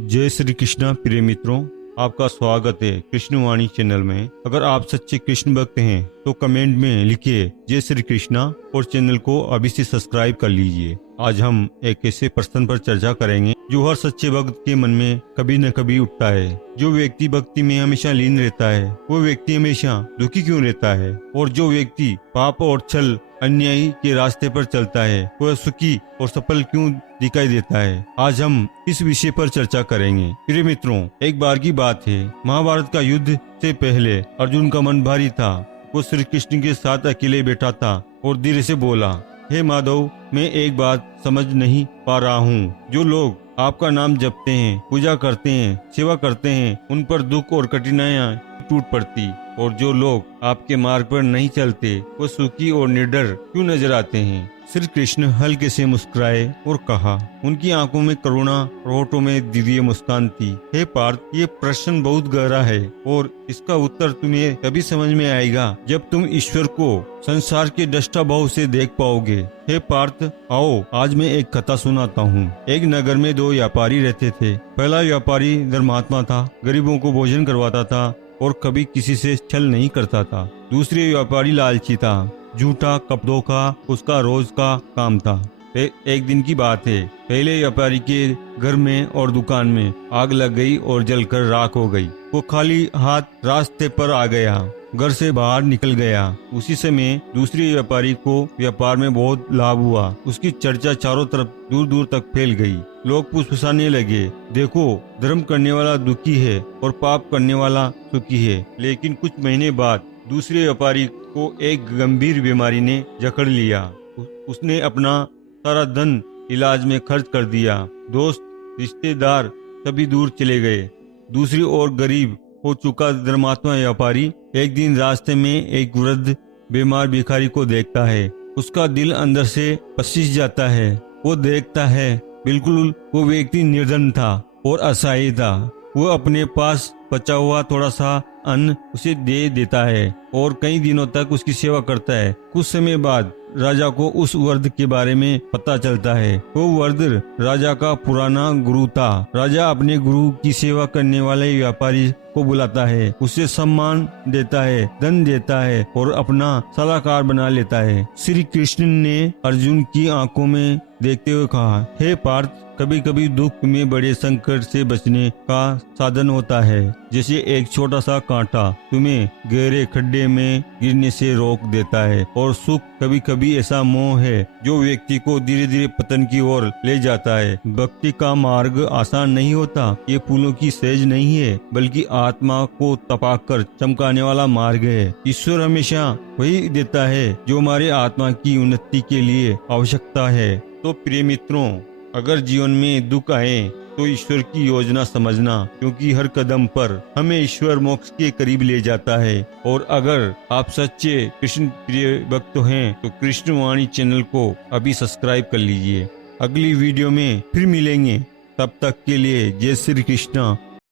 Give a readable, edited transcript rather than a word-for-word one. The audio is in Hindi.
जय श्री कृष्णा प्रिय मित्रों, आपका स्वागत है कृष्णवाणी चैनल में। अगर आप सच्चे कृष्ण भक्त हैं तो कमेंट में लिखिए जय श्री कृष्णा और चैनल को अभी से सब्सक्राइब कर लीजिए। आज हम एक ऐसे प्रश्न पर चर्चा करेंगे जो हर सच्चे भक्त के मन में कभी न कभी उठता है। जो व्यक्ति भक्ति में हमेशा लीन रहता है वो व्यक्ति हमेशा दुखी क्यों रहता है, और जो व्यक्ति पाप और छल अन्याय के रास्ते पर चलता है वह सुखी और सफल क्यों दिखाई देता है। आज हम इस विषय पर चर्चा करेंगे। प्रिय मित्रों, एक बार की बात है, महाभारत का युद्ध से पहले अर्जुन का मन भारी था। वो श्री कृष्ण के साथ अकेले बैठा था और धीरे से बोला, हे माधव, मैं एक बात समझ नहीं पा रहा हूँ। जो लोग आपका नाम जपते हैं, पूजा करते हैं, सेवा करते हैं, उन पर दुख और कठिनाइयाँ टूट पड़ती, और जो लोग आपके मार्ग पर नहीं चलते वो सुखी और निडर क्यों नजर आते हैं। श्री कृष्ण हल्के से मुस्कुराए और कहा, उनकी आंखों में करुणा और होठों में दिव्य मुस्कान थी। हे पार्थ, ये प्रश्न बहुत गहरा है और इसका उत्तर तुम्हें तभी समझ में आएगा जब तुम ईश्वर को संसार के दृष्टा भाव से देख पाओगे। हे पार्थ, आओ आज मैं एक कथा सुनाता हूँ। एक नगर में दो व्यापारी रहते थे। पहला व्यापारी धर्मात्मा था, गरीबों को भोजन करवाता था और कभी किसी से छल नहीं करता था। दूसरे व्यापारी लालची था, झूठा कपड़ों का उसका रोज का काम था। एक दिन की बात है, पहले व्यापारी के घर में और दुकान में आग लग गई और जलकर राख हो गई। वो खाली हाथ रास्ते पर आ गया, घर से बाहर निकल गया। उसी समय दूसरे व्यापारी को व्यापार में बहुत लाभ हुआ। उसकी चर्चा चारों तरफ दूर दूर तक फैल गई। लोग फुसफुसाने लगे, देखो, धर्म करने वाला दुखी है और पाप करने वाला सुखी है। लेकिन कुछ महीने बाद दूसरे व्यापारी को एक गंभीर बीमारी ने जकड़ लिया। उसने अपना सारा धन इलाज में खर्च कर दिया। दोस्त, रिश्तेदार सभी दूर चले गए। दूसरी ओर गरीब हो चुका धर्मात्मा व्यापारी एक दिन रास्ते में एक वृद्ध बीमार भिखारी को देखता है। उसका दिल अंदर से पसीज जाता है। वो देखता है, बिल्कुल वो व्यक्ति निर्धन था और असहाय था। वो अपने पास बचा हुआ थोड़ा सा अन्न उसे दे देता है और कई दिनों तक उसकी सेवा करता है। कुछ समय बाद राजा को उस वृद्ध के बारे में पता चलता है। वो वृद्ध राजा का पुराना गुरु था। राजा अपने गुरु की सेवा करने वाले व्यापारी को बुलाता है, उसे सम्मान देता है, धन देता है और अपना सलाहकार बना लेता है। श्री कृष्ण ने अर्जुन की आंखों में देखते हुए कहा, हे पार्थ, कभी कभी दुख में बड़े संकट से बचने का साधन होता है। जैसे एक छोटा सा कांटा तुम्हें गहरे खड्डे में गिरने से रोक देता है, और सुख कभी कभी ऐसा मोह है जो व्यक्ति को धीरे धीरे पतन की ओर ले जाता है। भक्ति का मार्ग आसान नहीं होता। ये फूलों की सेज नहीं है, बल्कि आत्मा को तपाकर चमकाने वाला मार्ग है। ईश्वर हमेशा वही देता है जो हमारे आत्मा की उन्नति के लिए आवश्यकता है। तो प्रिय मित्रों, अगर जीवन में दुख आए तो ईश्वर की योजना समझना, क्योंकि हर कदम पर हमें ईश्वर मोक्ष के करीब ले जाता है। और अगर आप सच्चे कृष्ण प्रिय भक्त हैं तो कृष्णवाणी चैनल को अभी सब्सक्राइब कर लीजिए। अगली वीडियो में फिर मिलेंगे, तब तक के लिए जय श्री कृष्ण।